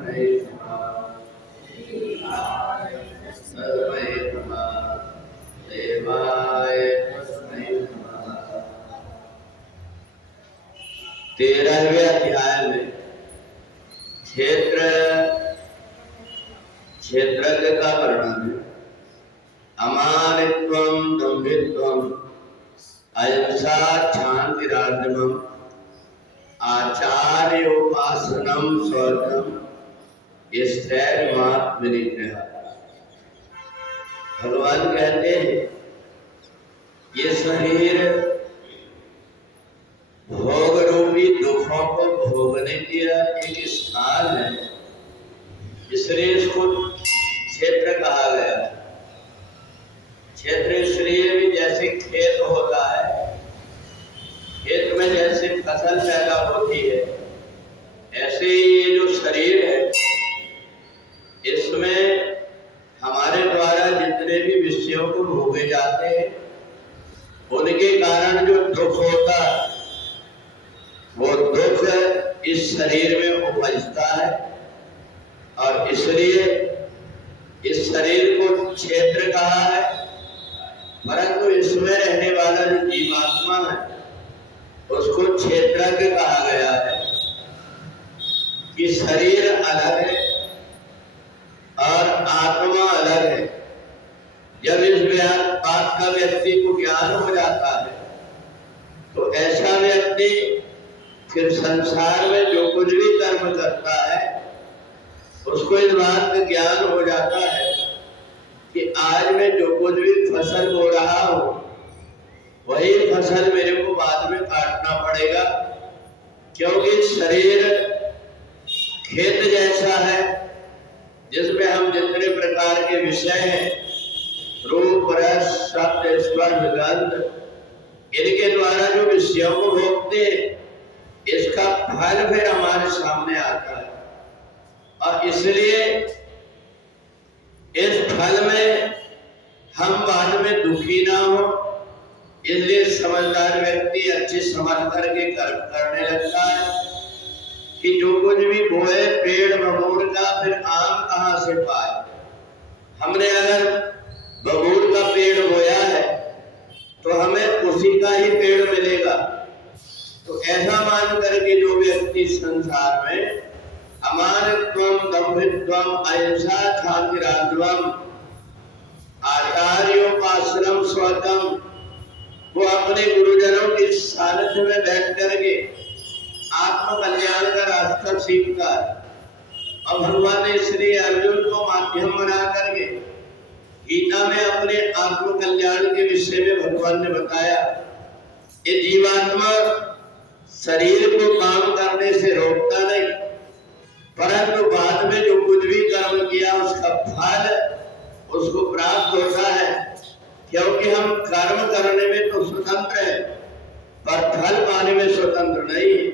तस्मै नमः देवाय तस्मै नमः। 13वें अध्याय में क्षेत्रज्ञ का वर्णन है। अमानित्वं दम्भित्वं अहिंसा क्षान्तिरार्जवम् आचार्योपासनं शौचम स्थैर्यमात्मनिग्रह। भगवान कहते हैं ये शरीर भोग रूपी दुखों को भोगने की एक स्थान है, इसलिए इसको क्षेत्र कहा गया। क्षेत्र इसलिए भी जैसे खेत होता है, खेत में जैसे फसल पैदा होती है, ऐसे ही ये जो शरीर है इसमें हमारे द्वारा जितने भी विषयों को भोगे जाते हैं उनके कारण जो दुख होता है वो दुख इस शरीर में उपजता है, और इसलिए इस शरीर को क्षेत्र कहा है। परंतु इसमें रहने वाला जो जीवात्मा है उसको क्षेत्रज्ञ कहा गया है कि शरीर अलग है और आत्मा अलग है। जब इस बात का व्यक्ति को ज्ञान हो जाता है तो ऐसा व्यक्ति फिर संसार में जो कुछ भी कर्म करता है उसको इस बात का ज्ञान हो जाता है कि आज मैं जो कुछ भी फसल बो रहा हूं वही फसल मेरे को बाद में काटना पड़ेगा, क्योंकि शरीर खेत जैसा है जिसमें हम जितने प्रकार के विषय हैं, रूप रस शब्द स्पर्श गंध, इनके द्वारा जो विषयों को भोगते हैं इसका फल फिर हमारे सामने आता है। और इसलिए इस फल में हम बाद में दुखी ना हो, इसलिए समझदार व्यक्ति अच्छे समझ करके कर्म करने लगता है कि जो कुछ भी बोए पेड़ बबूल का फिर आम कहाँ से पाए। हमने अगर बबूल का पेड़ बोया है तो हमें उसी का ही पेड़ मिलेगा। तो ऐसा मान करके जो व्यक्ति संसार में अमानित्वं दम्भित्वं अहिंसा क्षान्तिरार्जवम् आचार्योपासनं शौचम, वो अपने गुरुजनों के सानिध्य में बैठ करके आत्म कल्याण का रास्ता सीखता है। और भगवान ने इसलिए अर्जुन को माध्यम बना करके गीता में अपने आत्म कल्याण के विषय में भगवान ने बताया कि जीवात्मा शरीर को काम करने से रोकता नहीं, परंतु बाद में जो कुछ भी कर्म किया उसका फल उसको प्राप्त होता है। क्योंकि हम कर्म करने में तो स्वतंत्र है पर फल पाने में स्वतंत्र नहीं है।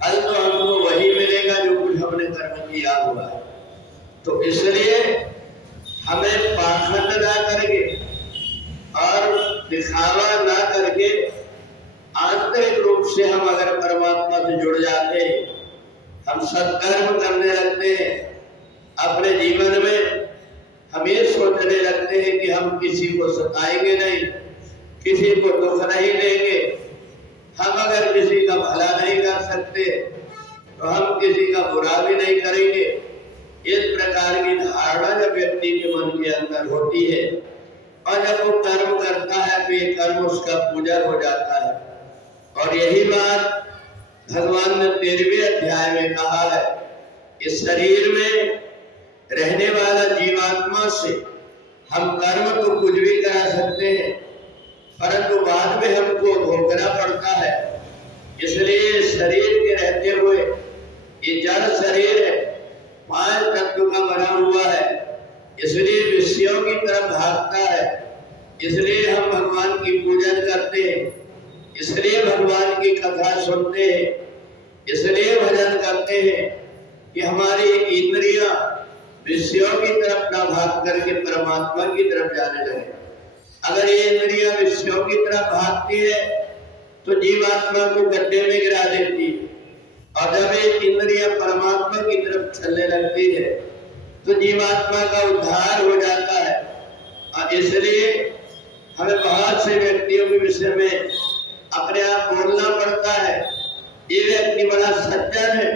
फल तो हमको वही मिलेगा जो कुछ हमने कर्म किया हुआ है। तो इसलिए हमें पाखंड ना करके और दिखावा ना करके आंतरिक रूप से हम अगर परमात्मा से जुड़ जाते हैं, हम सत्कर्म करने लगते हैं, अपने जीवन में हम ये सोचने लगते हैं कि हम किसी को सताएंगे नहीं, किसी को दुख नहीं देंगे, हम अगर किसी का भला नहीं कर सकते तो हम किसी का बुरा भी नहीं करेंगे। इस प्रकार की धारणा जब व्यक्ति के मन के अंदर होती है और जब वो कर्म करता है तो ये कर्म उसका पूजा हो जाता है। और यही बात भगवान ने 13वें अध्याय में कहा है। इस शरीर में रहने वाला जीवात्मा से हम कर्म तो कुछ भी करा सकते हैं, परंतु बाद में हमको भोगना पड़ता है। इसलिए शरीर के रहते हुए ये जड़ शरीर है, 5 तत्व का बना हुआ है, इसलिए विषयों की तरफ भागता है। इसलिए हम भगवान की पूजन करते हैं, इसलिए भगवान की कथा सुनते हैं, इसलिए भजन करते हैं कि हमारी इंद्रियां विषयों की तरफ ना भाग करके परमात्मा की तरफ जाने लगे। अगर ये इंद्रियां विषयों की तरफ भागती है तो जीवात्मा को गड्ढे में गिरा देती है, और जब ये इंद्रियां परमात्मा की तरफ चलने लगती है तो जीवात्मा का उद्धार हो जाता है। और इसलिए हमें बहुत से व्यक्तियों के विषय में अपने आप बोलना पड़ता है। ये व्यक्ति बड़ा सज्जन है,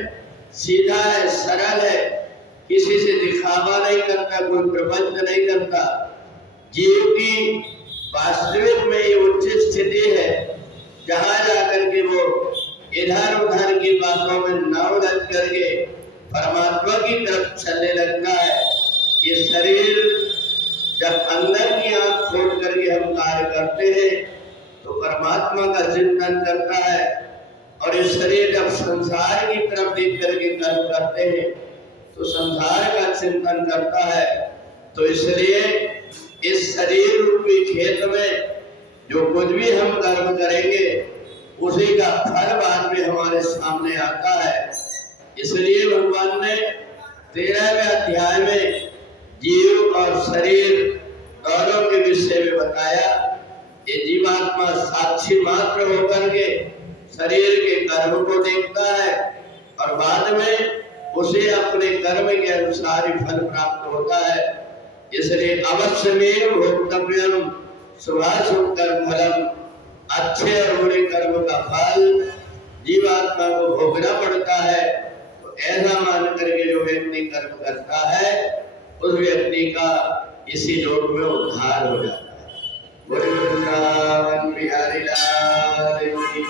सीधा है, सरल है, किसी से दिखावा नहीं करता, कोई प्रपंच नहीं करता। जीव की वास्तविक में ये उच्च स्थिति है जहां जाकर के वो इधर उधर की बातों में न उलझ करके परमात्मा की तरफ चलने लगता है। ये शरीर जब अंदर की आंख खोल करके हम कार्य करते हैं तो परमात्मा का चिंतन करता है, और इस शरीर जब संसार की तरफ देख करके कर्म करते हैं तो संसार का चिंतन करता है। तो इसलिए इस शरीर रूपी खेत में जो कुछ भी हम कर्म करेंगे उसी का फल बाद में हमारे सामने आता है। इसलिए भगवान ने 13वें अध्याय में जीव और शरीर दोनों के विषय में बताया। ये जीवात्मा साक्षी मात्र होकर के शरीर के कर्म को देखता है और बाद में उसे अपने कर्म के अनुसार ही फल प्राप्त होता है। इसलिए अवश्यमेव भोक्तव्यम शुभाशुभ कर्म फलम, अच्छे और बुरे कर्म का फल जीवात्मा को भोगना पड़ता है। तो ऐसा मान करके जो व्यक्ति कर्म करता है उस व्यक्ति का इसी लोक में उद्धार हो जाता है। बोले वृंदावन बिहारी लाल की